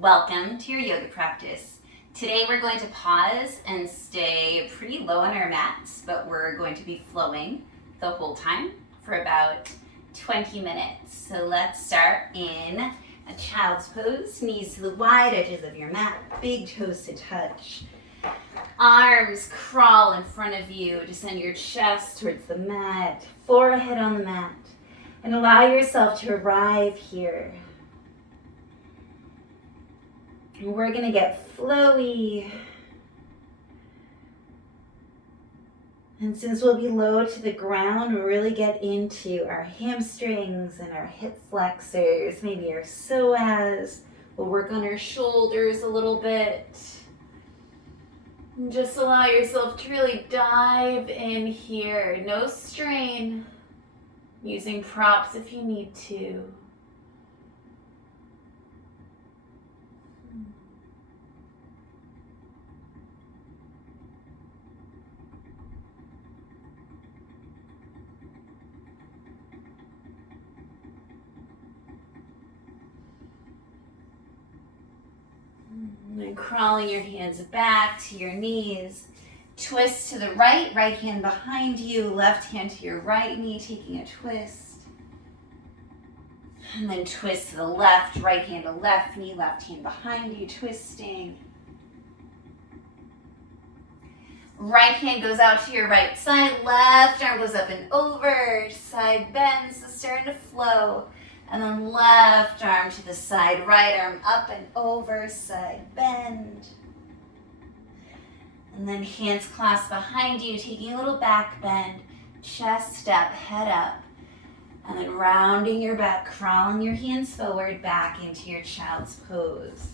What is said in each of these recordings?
Welcome to your yoga practice. Today we're going to pause and stay pretty low on our mats, but we're going to be flowing the whole time for about 20 minutes. So let's start in a child's pose, knees to the wide edges of your mat, big toes to touch. Arms crawl in front of you, descend your chest towards the mat, forehead on the mat, and allow yourself to arrive here. We're going to get flowy. And since we'll be low to the ground, we'll really get into our hamstrings and our hip flexors, maybe our psoas. We'll work on our shoulders a little bit. And just allow yourself to really dive in here. No strain. Using props if you need to. And then crawling your hands back to your knees. Twist to the right, right hand behind you, left hand to your right knee, taking a twist. And then twist to the left, right hand to left knee, left hand behind you, twisting. Right hand goes out to your right side, left arm goes up and over, side bends, so starting to flow. And then left arm to the side, right arm up and over, side bend. And then hands clasped behind you, taking a little back bend, chest up, head up. And then rounding your back, crawling your hands forward back into your child's pose.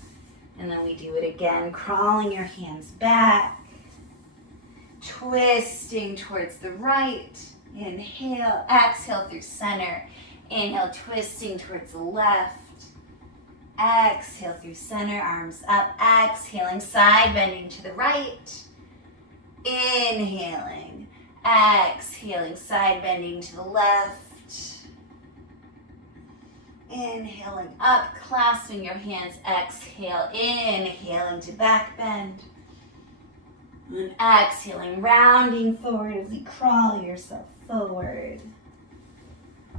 And then we do it again, crawling your hands back, twisting towards the right. Inhale, exhale through center. Inhale, twisting towards the left. Exhale through center, arms up. Exhaling, side bending to the right. Inhaling. Exhaling, side bending to the left. Inhaling up, clasping your hands. Exhale, inhaling to back bend. And exhaling, rounding forward as you crawl yourself forward.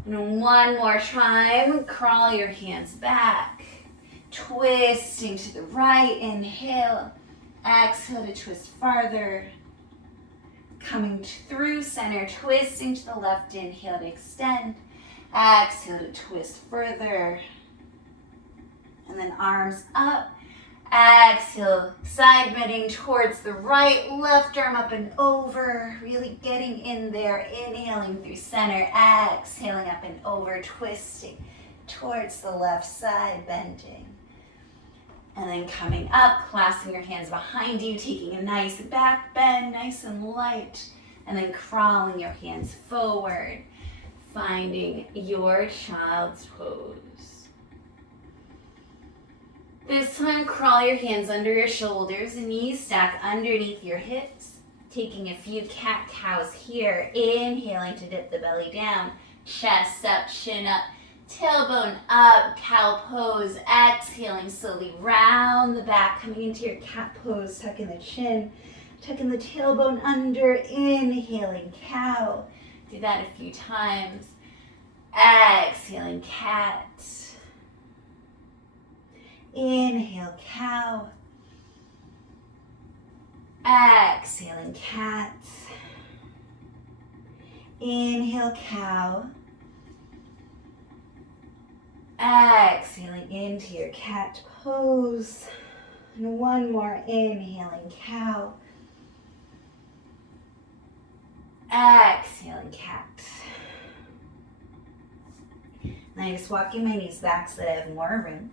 And one more time, crawl your hands back, twisting to the right, inhale, exhale to twist farther, coming through center, twisting to the left, inhale to extend, exhale to twist further, and then arms up, exhale, side bending towards the right, left arm up and over, really getting in there, inhaling through center, exhaling up and over, twisting towards the left side, bending. And then coming up, clasping your hands behind you, taking a nice back bend, nice and light, and then crawling your hands forward, finding your child's pose. This time, crawl your hands under your shoulders, knees stack underneath your hips, taking a few cat-cows here, inhaling to dip the belly down, chest up, chin up, tailbone up, cow pose, exhaling slowly round the back, coming into your cat pose, tucking the chin, tucking the tailbone under, inhaling cow. Do that a few times. Exhaling cat. Inhale, cow. Exhaling, cat. Inhale, cow. Exhaling into your cat pose. And one more, inhaling, cow. Exhaling, cat. Now just walking my knees back so that I have more room.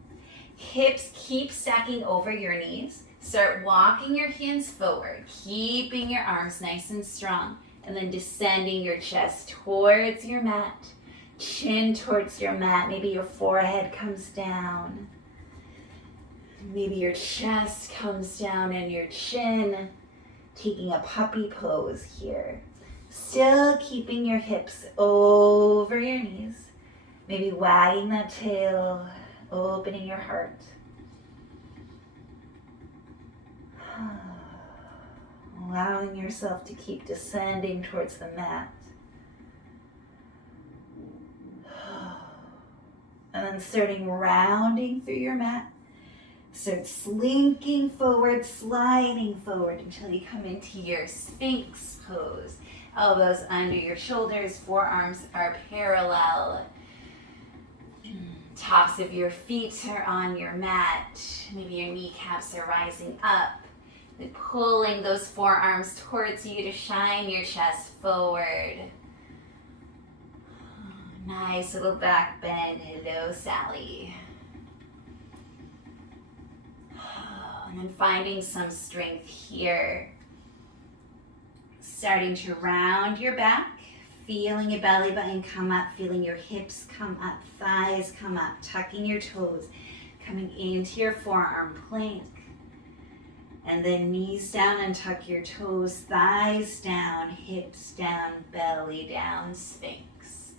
Hips keep stacking over your knees. Start walking your hands forward, keeping your arms nice and strong, and then descending your chest towards your mat, chin towards your mat. Maybe your forehead comes down. Maybe your chest comes down and your chin, taking a puppy pose here. Still keeping your hips over your knees. Maybe wagging that tail, opening your heart. Allowing yourself to keep descending towards the mat. And then starting rounding through your mat. Start slinking forward, sliding forward until you come into your Sphinx pose. Elbows under your shoulders, forearms are parallel. Tops of your feet are on your mat. Maybe your kneecaps are rising up. Then pulling those forearms towards you to shine your chest forward. Nice little back bend. Hello, Sally. And then finding some strength here. Starting to round your back. Feeling your belly button come up. Feeling your hips come up. Thighs come up. Tucking your toes. Coming into your forearm plank. And then knees down and tuck your toes. Thighs down. Hips down. Belly down. Sphinx.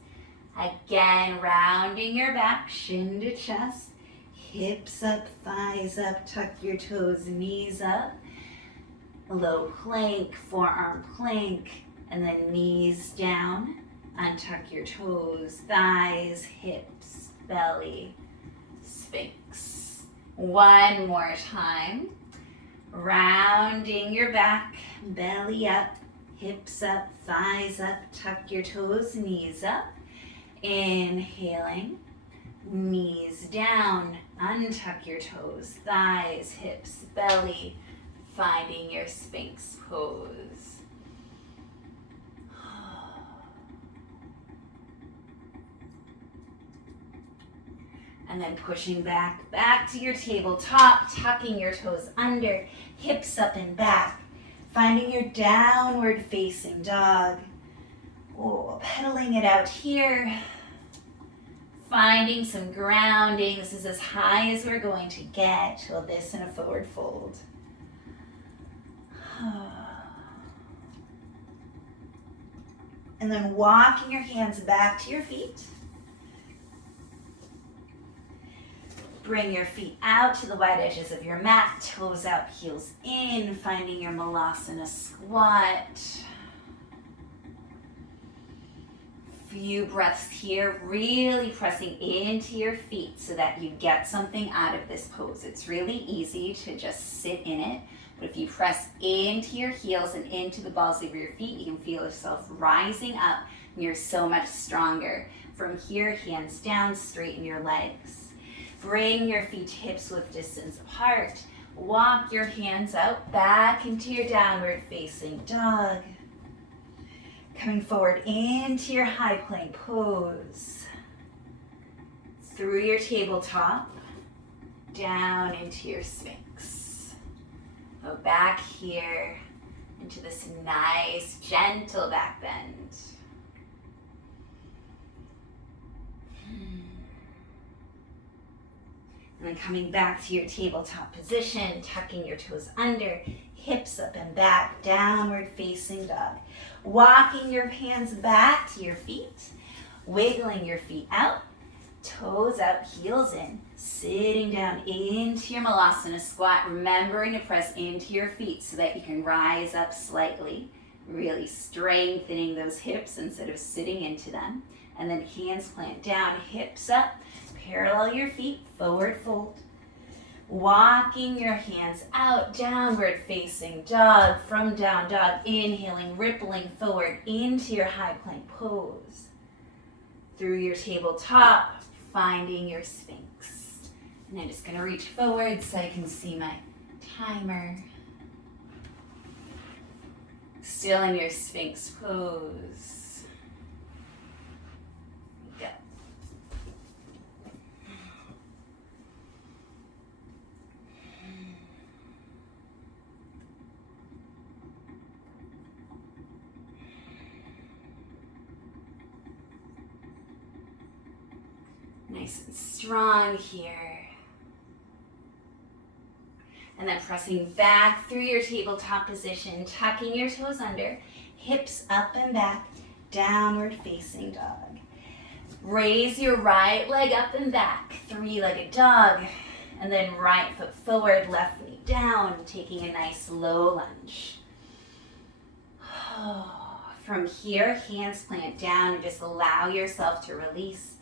Again, rounding your back. Shin to chest. Hips up, thighs up, tuck your toes, knees up. Low plank, forearm plank, and then knees down. Untuck your toes, thighs, hips, belly, Sphinx. One more time. Rounding your back, belly up, hips up, thighs up, tuck your toes, knees up. Inhaling. Knees down, untuck your toes, thighs, hips, belly, finding your Sphinx pose. And then pushing back to your tabletop, tucking your toes under, hips up and back, finding your downward facing dog. Oh, pedaling it out here. Finding some grounding. This is as high as we're going to get. Hold this in a forward fold. And then walking your hands back to your feet. Bring your feet out to the wide edges of your mat. Toes out, heels in. Finding your Malasana squat. Few breaths here, really pressing into your feet so that you get something out of this pose. It's really easy to just sit in it, but if you press into your heels and into the balls of your feet, you can feel yourself rising up and you're so much stronger. From here, hands down, straighten your legs. Bring your feet hips width distance apart. Walk your hands out back into your downward facing dog. Coming forward into your high plank pose. Through your tabletop, down into your Sphinx. Go back here into this nice, gentle back bend. And then coming back to your tabletop position, tucking your toes under, hips up and back, downward facing dog. Walking your hands back to your feet, wiggling your feet out, toes out, heels in, sitting down into your Malasana squat, remembering to press into your feet so that you can rise up slightly, really strengthening those hips instead of sitting into them. And then hands plant down, hips up, parallel your feet, forward fold. Walking your hands out, downward facing dog. From down dog, inhaling, rippling forward into your high plank pose. Through your tabletop, finding your Sphinx. And I'm just going to reach forward so I can see my timer. Still in your Sphinx pose. Go. Nice and strong here. And then pressing back through your tabletop position, tucking your toes under, hips up and back, downward facing dog. Raise your right leg up and back, three-legged dog. And then right foot forward, left knee down, taking a nice low lunge. From here, hands plant down and just allow yourself to release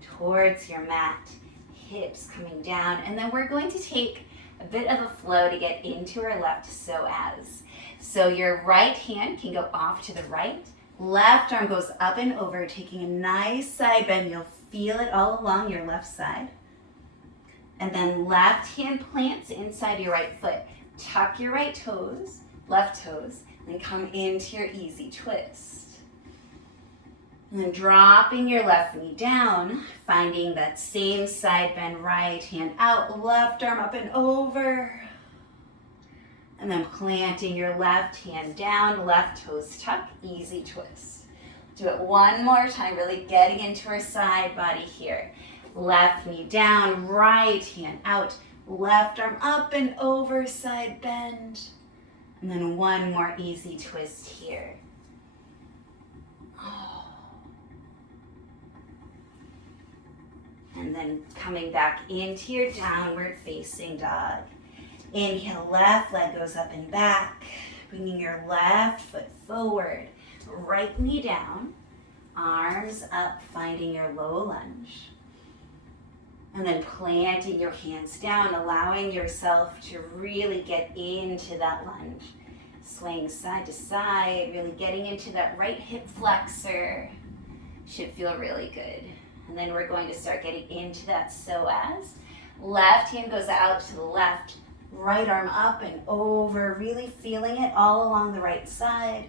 towards your mat, hips coming down. And then we're going to take a bit of a flow to get into our left psoas. So your right hand can go off to the right, left arm goes up and over, taking a nice side bend. You'll feel it all along your left side. And then left hand plants inside your right foot. Tuck your right toes, left toes, and come into your easy twist. And then dropping your left knee down, finding that same side bend, right hand out, left arm up and over. And then planting your left hand down, left toes tuck, easy twist. Do it one more time, really getting into our side body here. Left knee down, right hand out, left arm up and over, side bend. And then one more easy twist here. And then coming back into your downward facing dog. Inhale, left leg goes up and back. Bringing your left foot forward. Right knee down. Arms up, finding your low lunge. And then planting your hands down, allowing yourself to really get into that lunge. Swaying side to side, really getting into that right hip flexor. Should feel really good. And then we're going to start getting into that psoas. Left hand goes out to the left, right arm up and over, really feeling it all along the right side.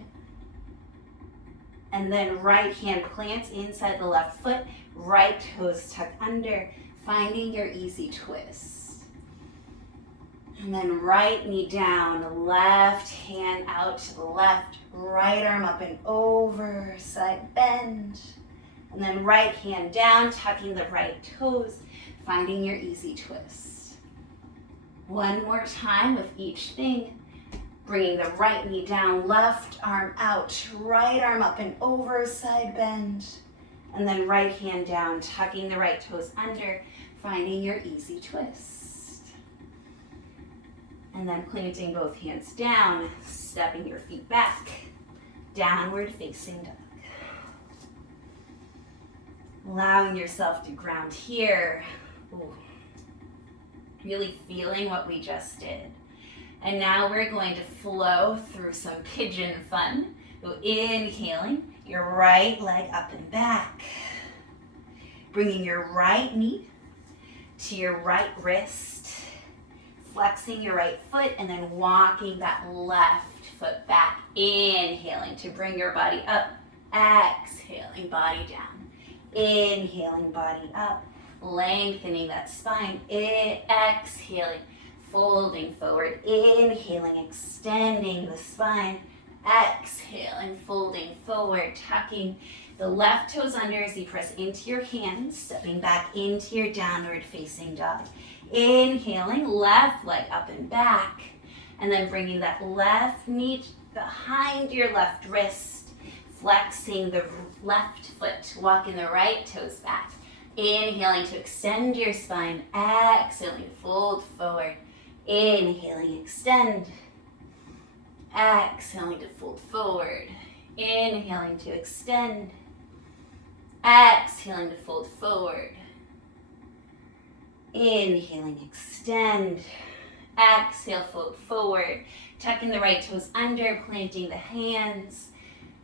And then right hand plants inside the left foot, right toes tucked under, finding your easy twist. And then right knee down, left hand out to the left, right arm up and over, side bend. And then right hand down, tucking the right toes, finding your easy twist. One more time with each thing. Bringing the right knee down, left arm out, right arm up and over, side bend. And then right hand down, tucking the right toes under, finding your easy twist. And then planting both hands down, stepping your feet back, downward facing dog. Allowing yourself to ground here. Ooh. Really feeling what we just did. And now we're going to flow through some pigeon fun. So inhaling, your right leg up and back. Bringing your right knee to your right wrist. Flexing your right foot and then walking that left foot back. Inhaling to bring your body up. Exhaling, body down. Inhaling, body up. Lengthening that spine. Exhaling, folding forward. Inhaling, extending the spine. Exhaling, folding forward, tucking the left toes under as you press into your hands, stepping back into your downward facing dog. Inhaling, left leg up and back, and then bringing that left knee behind your left wrist, flexing the left foot, walking the right toes back. Inhaling to extend your spine, exhaling, fold forward. Inhaling, extend. Exhaling to fold forward. Inhaling to extend. Exhaling to fold forward. Inhaling, extend. Exhale, fold forward. Tucking the right toes under, planting the hands,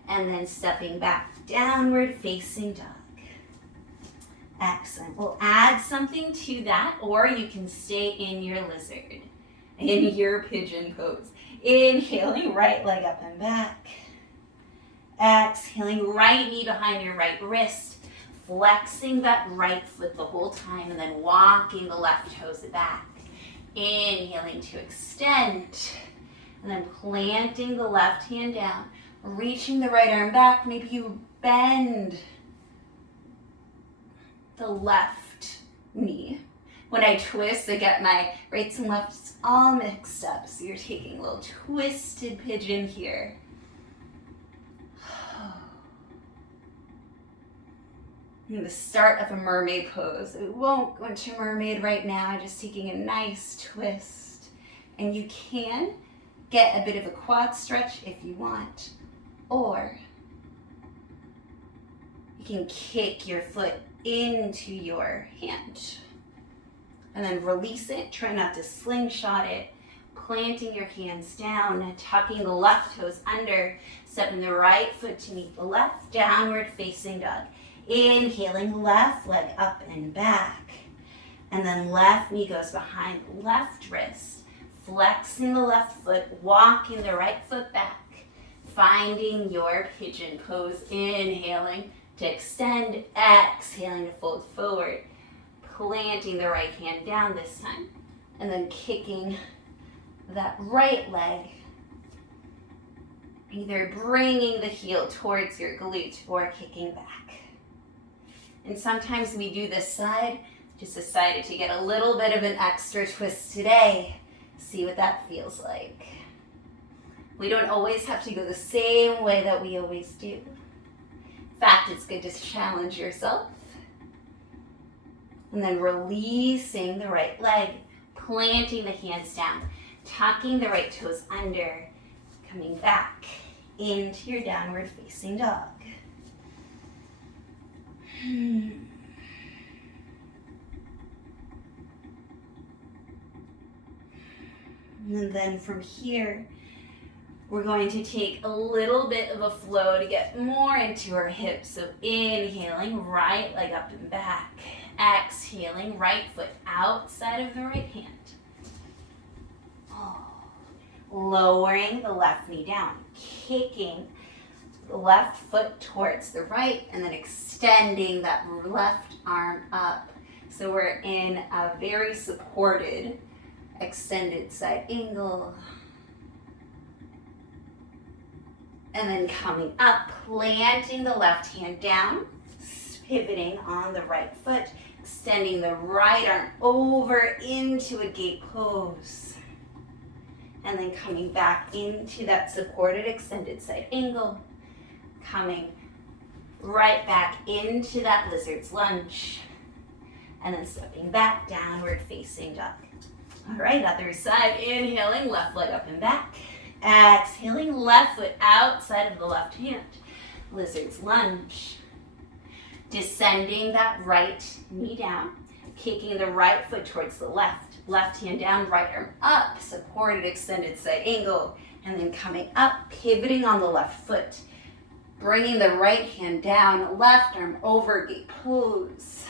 and then stepping back, downward facing dog. Excellent. We'll add something to that, or you can stay in your lizard, in your pigeon pose. Inhaling, right leg up and back. Exhaling, right knee behind your right wrist, flexing that right foot the whole time, and then walking the left toes back. Inhaling to extend, and then planting the left hand down, reaching the right arm back. Maybe you bend the left knee. When I twist, I get my rights and lefts all mixed up. So you're taking a little twisted pigeon here. The start of a mermaid pose. We won't go into mermaid right now, just taking a nice twist. And you can get a bit of a quad stretch if you want, or you can kick your foot into your hand and then release it. Try not to slingshot it. Planting your hands down, tucking the left toes under, stepping the right foot to meet the left, downward facing dog. Inhaling, left leg up and back. And then left knee goes behind left wrist. Flexing the left foot, walking the right foot back. Finding your pigeon pose. Inhaling to extend, exhaling to fold forward. Planting the right hand down this time. And then kicking that right leg. Either bringing the heel towards your glute or kicking back. And sometimes we do this side. Just decided to get a little bit of an extra twist today. See what that feels like. We don't always have to go the same way that we always do. In fact, it's good to challenge yourself. And then releasing the right leg, planting the hands down, tucking the right toes under, coming back into your downward facing dog. And then from here, we're going to take a little bit of a flow to get more into our hips. So inhaling, right leg up and back. Exhaling, right foot outside of the right hand. Lowering the left knee down, kicking the left foot towards the right, and then extending that left arm up. So we're in a very supported, extended side angle. And then coming up, planting the left hand down, pivoting on the right foot, extending the right arm over into a gate pose. And then coming back into that supported extended side angle. Coming right back into that lizard's lunge. And then stepping back, downward facing dog. All right, other side, inhaling, left leg up and back. Exhaling, left foot outside of the left hand. Lizard's lunge. Descending that right knee down. Kicking the right foot towards the left. Left hand down, right arm up. Supported extended side angle. And then coming up, pivoting on the left foot. Bringing the right hand down, left arm over gate pose.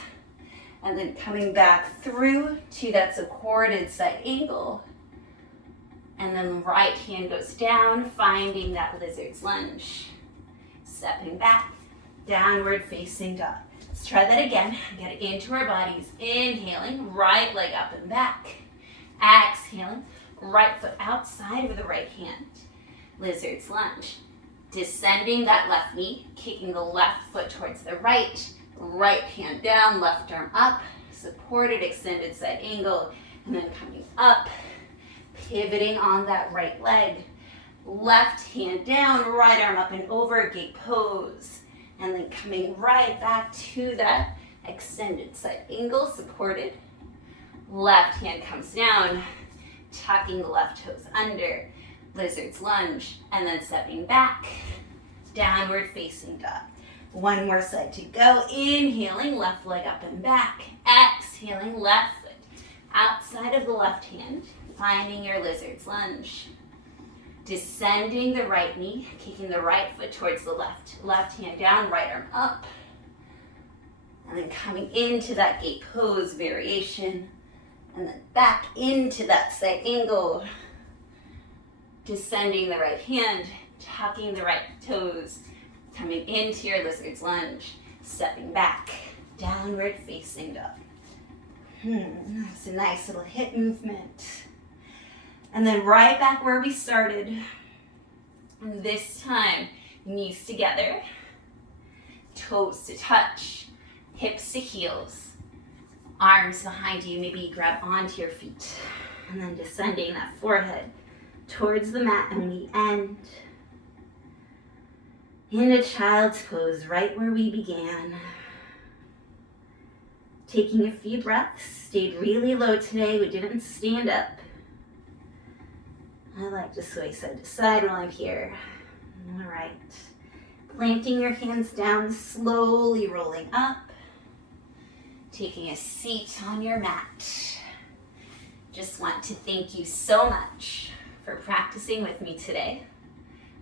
And then coming back through to that supported side angle. And then the right hand goes down, finding that lizard's lunge. Stepping back, downward facing dog. Let's try that again. Get into our bodies. Inhaling, right leg up and back. Exhaling, right foot outside of the right hand. Lizard's lunge. Descending that left knee, kicking the left foot towards the right. Right hand down, left arm up. Supported extended side angle. And then coming up. Pivoting on that right leg. Left hand down, right arm up and over, gate pose. And then coming right back to that extended side angle, supported. Left hand comes down, tucking the left toes under, lizard's lunge, and then stepping back, downward facing dog. One more side to go. Inhaling, left leg up and back. Exhaling, left foot outside of the left hand. Finding your lizard's lunge. Descending the right knee, kicking the right foot towards the left. Left hand down, right arm up. And then coming into that gate pose variation. And then back into that side angle. Descending the right hand, tucking the right toes. Coming into your lizard's lunge. Stepping back, downward facing dog. It's a nice little hip movement. And then right back where we started. And this time, knees together, toes to touch, hips to heels, arms behind you. Maybe grab onto your feet. And then descending that forehead towards the mat, and we end in a child's pose right where we began. Taking a few breaths, stayed really low today. We didn't stand up. I like to sway side to side while I'm here. All right. Planting your hands down, slowly rolling up. Taking a seat on your mat. Just want to thank you so much for practicing with me today.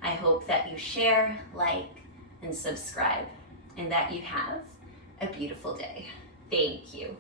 I hope that you share, like, and subscribe, and that you have a beautiful day. Thank you.